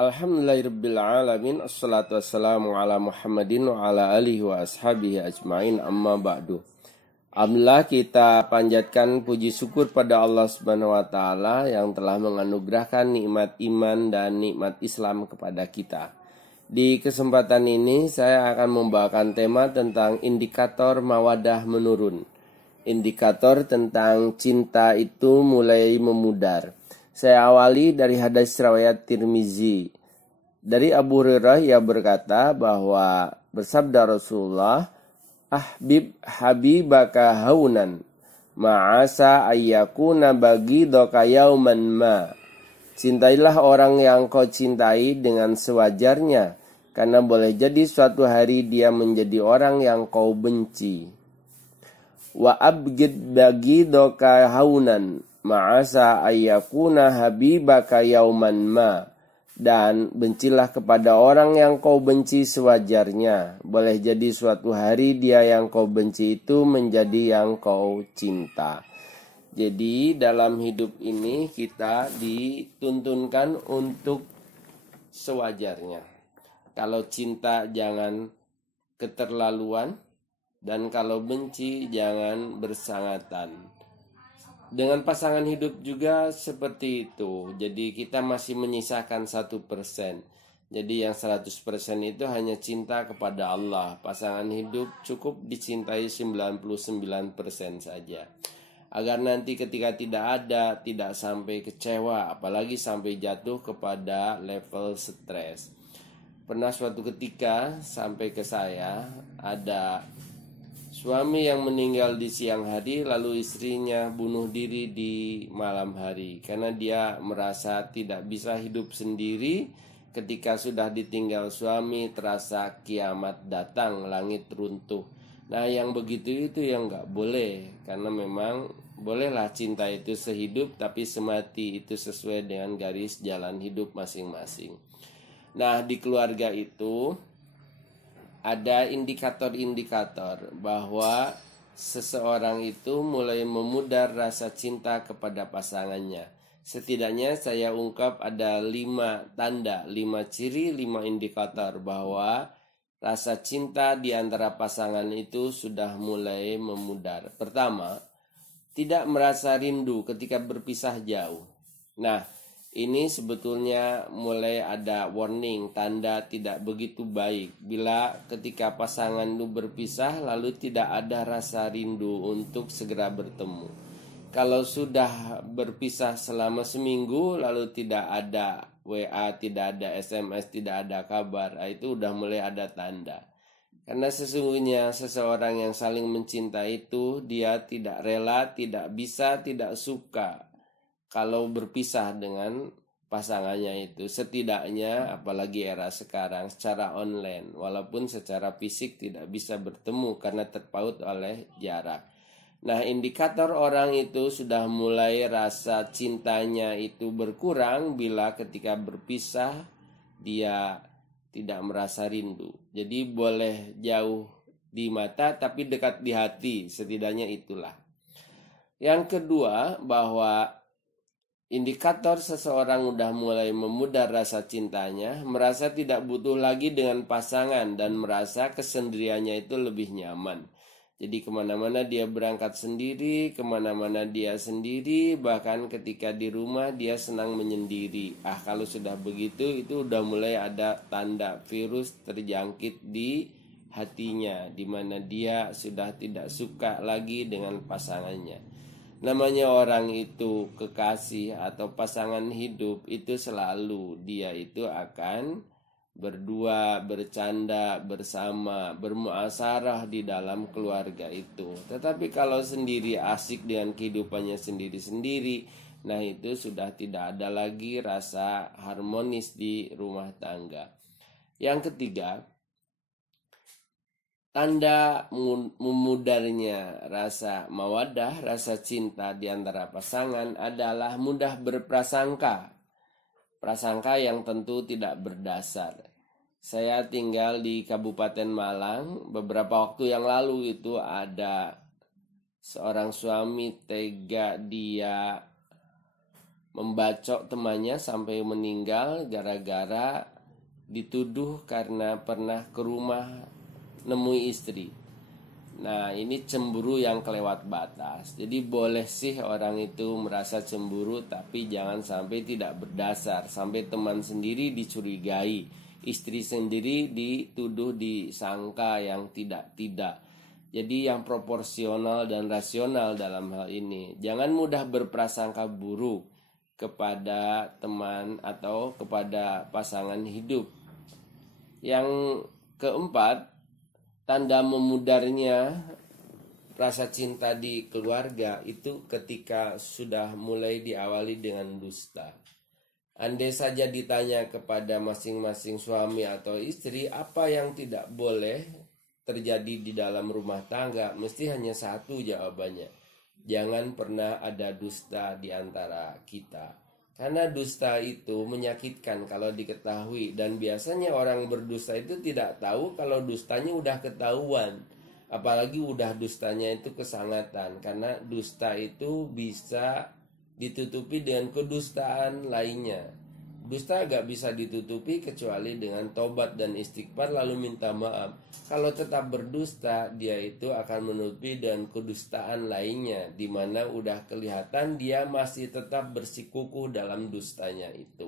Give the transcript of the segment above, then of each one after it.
Alhamdulillahirrabbilalamin. Assalatu wassalamu ala Muhammadin wa ala alihi wa ashabihi ajma'in, amma ba'du. Alhamdulillah, kita panjatkan puji syukur pada Allah Subhanahu wa taala yang telah menganugerahkan nikmat iman dan nikmat Islam kepada kita. Di kesempatan ini saya akan membawakan tema tentang indikator mawadah menurun. Indikator tentang cinta itu mulai memudar. Saya awali dari hadis riwayat Tirmizi. Dari Abu Hurairah, ia berkata bahwa bersabda Rasulullah, "Ahbib habibaka haunan, ma'asa ayyakuna bagidaka yauman ma." Cintailah orang yang kau cintai dengan sewajarnya, karena boleh jadi suatu hari dia menjadi orang yang kau benci. Wa abgid bagidaka haunan, ma'asa ayyakuna habibaka yauman ma. Dan bencilah kepada orang yang kau benci sewajarnya. Boleh jadi suatu hari dia yang kau benci itu menjadi yang kau cinta. Jadi dalam hidup ini kita dituntunkan untuk sewajarnya. Kalau cinta jangan keterlaluan, dan kalau benci jangan bersangatan. Dengan pasangan hidup juga seperti itu. Jadi kita masih menyisakan 1%. Jadi yang 100% itu hanya cinta kepada Allah. Pasangan hidup cukup dicintai 99% saja. Agar nanti ketika tidak ada, tidak sampai kecewa, apalagi sampai jatuh kepada level stres. Pernah suatu ketika sampai ke saya, ada suami yang meninggal di siang hari, lalu istrinya bunuh diri di malam hari. Karena dia merasa tidak bisa hidup sendiri. Ketika sudah ditinggal suami, terasa kiamat datang, langit runtuh. Nah, yang begitu itu yang gak boleh. Karena memang bolehlah cinta itu sehidup, tapi semati itu sesuai dengan garis jalan hidup masing-masing. Nah, di keluarga itu ada indikator-indikator bahwa seseorang itu mulai memudar rasa cinta kepada pasangannya. Setidaknya saya ungkap ada 5 tanda, 5 ciri, 5 indikator bahwa rasa cinta di antara pasangan itu sudah mulai memudar. Pertama, tidak merasa rindu ketika berpisah jauh. Nah, ini sebetulnya mulai ada warning, tanda tidak begitu baik. Bila ketika pasangan itu berpisah lalu tidak ada rasa rindu untuk segera bertemu. Kalau sudah berpisah selama seminggu lalu tidak ada WA, tidak ada SMS, tidak ada kabar, itu udah mulai ada tanda. Karena sesungguhnya seseorang yang saling mencintai itu dia tidak rela, tidak bisa, tidak suka kalau berpisah dengan pasangannya itu. Setidaknya apalagi era sekarang secara online, walaupun secara fisik tidak bisa bertemu karena terpaut oleh jarak. Nah, indikator orang itu sudah mulai rasa cintanya itu berkurang bila ketika berpisah dia tidak merasa rindu. Jadi boleh jauh di mata tapi dekat di hati, setidaknya itulah. Yang kedua, bahwa indikator seseorang udah mulai memudar rasa cintanya, merasa tidak butuh lagi dengan pasangan dan merasa kesendiriannya itu lebih nyaman. Jadi kemana-mana dia berangkat sendiri, kemana-mana dia sendiri, bahkan ketika di rumah dia senang menyendiri. Kalau sudah begitu itu udah mulai ada tanda virus terjangkit di hatinya, di mana dia sudah tidak suka lagi dengan pasangannya. Namanya orang itu kekasih atau pasangan hidup itu selalu dia itu akan berdua, bercanda bersama, bermuasarah di dalam keluarga itu. Tetapi kalau sendiri asik dengan kehidupannya sendiri-sendiri, nah itu sudah tidak ada lagi rasa harmonis di rumah tangga. Yang ketiga, tanda memudarnya rasa mawadah, rasa cinta di antara pasangan adalah mudah berprasangka. Prasangka yang tentu tidak berdasar. Saya tinggal di Kabupaten Malang. Beberapa waktu yang lalu itu ada seorang suami tega dia membacok temannya sampai meninggal gara-gara dituduh karena pernah ke rumah nemui istri. Nah, ini cemburu yang kelewat batas. Jadi boleh sih orang itu merasa cemburu, tapi jangan sampai tidak berdasar, sampai teman sendiri dicurigai, istri sendiri dituduh disangka yang tidak-tidak. Jadi yang proporsional dan rasional dalam hal ini. Jangan mudah berprasangka buruk kepada teman atau kepada pasangan hidup. Yang keempat, tanda memudarnya rasa cinta di keluarga itu ketika sudah mulai diawali dengan dusta. Andai saja ditanya kepada masing-masing suami atau istri apa yang tidak boleh terjadi di dalam rumah tangga, mesti hanya satu jawabannya. Jangan pernah ada dusta di antara kita. Karena dusta itu menyakitkan kalau diketahui, dan biasanya orang berdusta itu tidak tahu kalau dustanya udah ketahuan. Apalagi udah dustanya itu kesangatan, karena dusta itu bisa ditutupi dengan kedustaan lainnya. Dusta gak bisa ditutupi kecuali dengan tobat dan istighfar lalu minta maaf. Kalau tetap berdusta, dia itu akan menutupi dengan kedustaan lainnya, di mana udah kelihatan dia masih tetap bersikukuh dalam dustanya itu.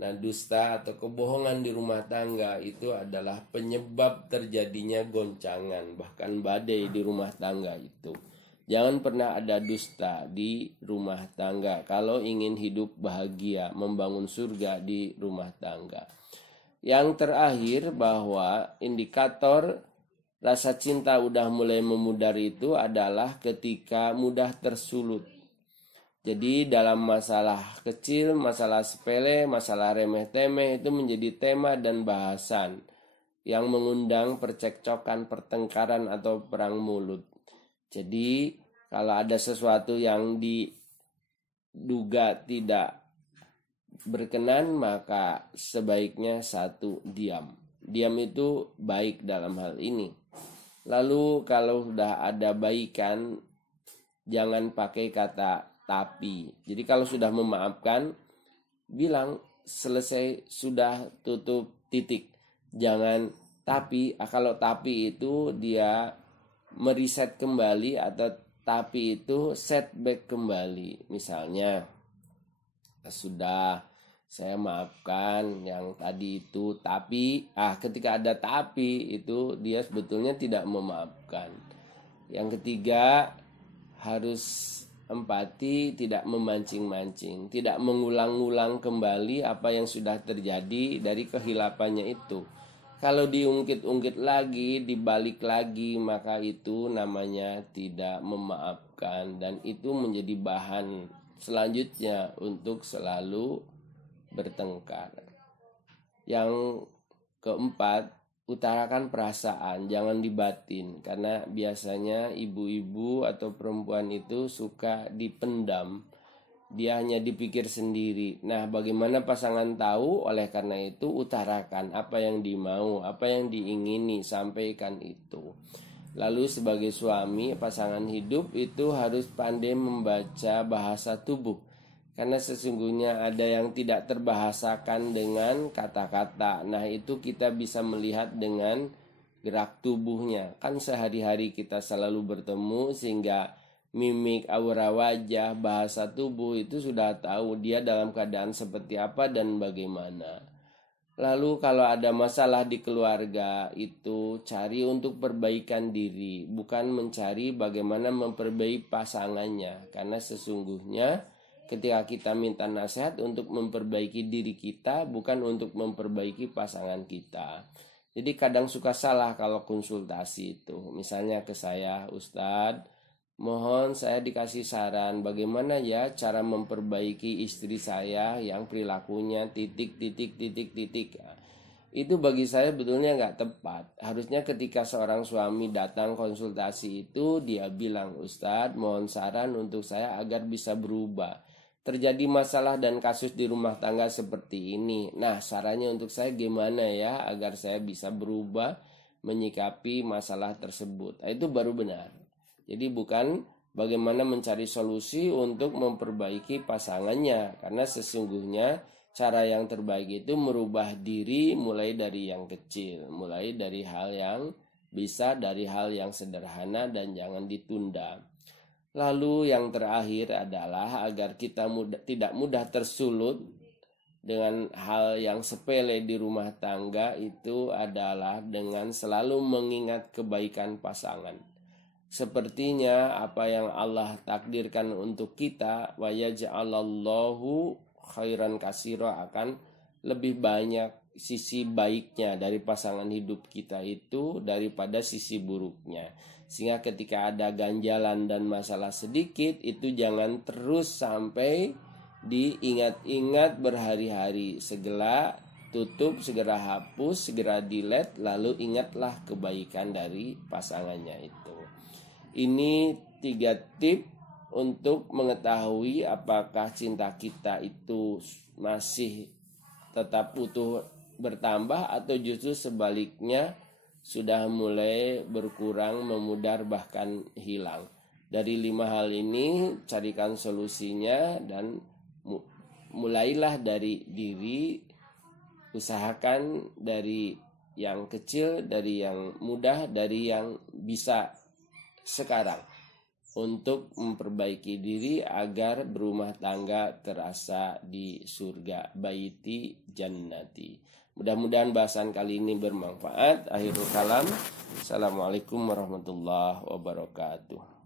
Nah, dusta atau kebohongan di rumah tangga itu adalah penyebab terjadinya goncangan, bahkan badai di rumah tangga itu. Jangan pernah ada dusta di rumah tangga kalau ingin hidup bahagia, membangun surga di rumah tangga. Yang terakhir, bahwa indikator rasa cinta udah mulai memudar itu adalah ketika mudah tersulut. Jadi dalam masalah kecil, masalah sepele, masalah remeh-temeh itu menjadi tema dan bahasan yang mengundang percekcokan, pertengkaran atau perang mulut. Jadi kalau ada sesuatu yang diduga tidak berkenan, maka sebaiknya satu, diam. Diam itu baik dalam hal ini. Lalu kalau sudah ada baikan, jangan pakai kata tapi. Jadi kalau sudah memaafkan, bilang selesai, sudah, tutup, titik. Jangan tapi. Kalau tapi itu dia meriset kembali, atau tapi itu setback kembali. Misalnya, sudah saya maafkan yang tadi itu, tapi ketika ada tapi itu dia sebetulnya tidak memaafkan. Yang ketiga, harus empati, tidak memancing-mancing, tidak mengulang-ulang kembali apa yang sudah terjadi dari kehilafannya itu. Kalau diungkit-ungkit lagi, dibalik lagi, maka itu namanya tidak memaafkan, dan itu menjadi bahan selanjutnya untuk selalu bertengkar. Yang keempat, utarakan perasaan, jangan dibatin, karena biasanya ibu-ibu atau perempuan itu suka dipendam. Dia hanya dipikir sendiri. Nah, bagaimana pasangan tahu? Oleh karena itu, utarakan apa yang dimau, apa yang diingini, sampaikan itu. Lalu sebagai suami, pasangan hidup itu harus pandai membaca bahasa tubuh. Karena sesungguhnya ada yang tidak terbahasakan dengan kata-kata. Nah, itu kita bisa melihat dengan gerak tubuhnya. Kan sehari-hari kita selalu bertemu, sehingga mimik, aura wajah, bahasa tubuh itu sudah tahu dia dalam keadaan seperti apa dan bagaimana. Lalu kalau ada masalah di keluarga itu cari untuk perbaikan diri, bukan mencari bagaimana memperbaiki pasangannya. Karena sesungguhnya ketika kita minta nasihat untuk memperbaiki diri kita, bukan untuk memperbaiki pasangan kita. Jadi kadang suka salah kalau konsultasi itu. Misalnya ke saya, Ustadz, mohon saya dikasih saran bagaimana ya cara memperbaiki istri saya yang perilakunya titik. Itu bagi saya betulnya nggak tepat. Harusnya ketika seorang suami datang konsultasi itu, dia bilang, Ustadz, mohon saran untuk saya agar bisa berubah. Terjadi masalah dan kasus di rumah tangga seperti ini. Nah, sarannya untuk saya gimana ya agar saya bisa berubah menyikapi masalah tersebut. Itu baru benar. Jadi bukan bagaimana mencari solusi untuk memperbaiki pasangannya. Karena sesungguhnya cara yang terbaik itu merubah diri mulai dari yang kecil, mulai dari hal yang bisa, dari hal yang sederhana dan jangan ditunda. Lalu yang terakhir adalah agar kita tidak mudah tersulut dengan hal yang sepele di rumah tangga, itu adalah dengan selalu mengingat kebaikan pasangan. Sepertinya apa yang Allah takdirkan untuk kita, wa yaj'alallahu khairan katsira, akan lebih banyak sisi baiknya dari pasangan hidup kita itu daripada sisi buruknya. Sehingga ketika ada ganjalan dan masalah sedikit, itu jangan terus sampai diingat-ingat berhari-hari. Segera tutup, segera hapus, segera delete, lalu ingatlah kebaikan dari pasangannya itu. Ini 3 tip untuk mengetahui apakah cinta kita itu masih tetap utuh bertambah atau justru sebaliknya sudah mulai berkurang, memudar, bahkan hilang. Dari 5 hal ini carikan solusinya dan mulailah dari diri. Usahakan dari yang kecil, dari yang mudah, dari yang bisa sekarang, untuk memperbaiki diri agar berumah tangga terasa di surga, baiti jannati. Mudah-mudahan bahasan kali ini bermanfaat. Akhirul kalam, assalamualaikum warahmatullahi wabarakatuh.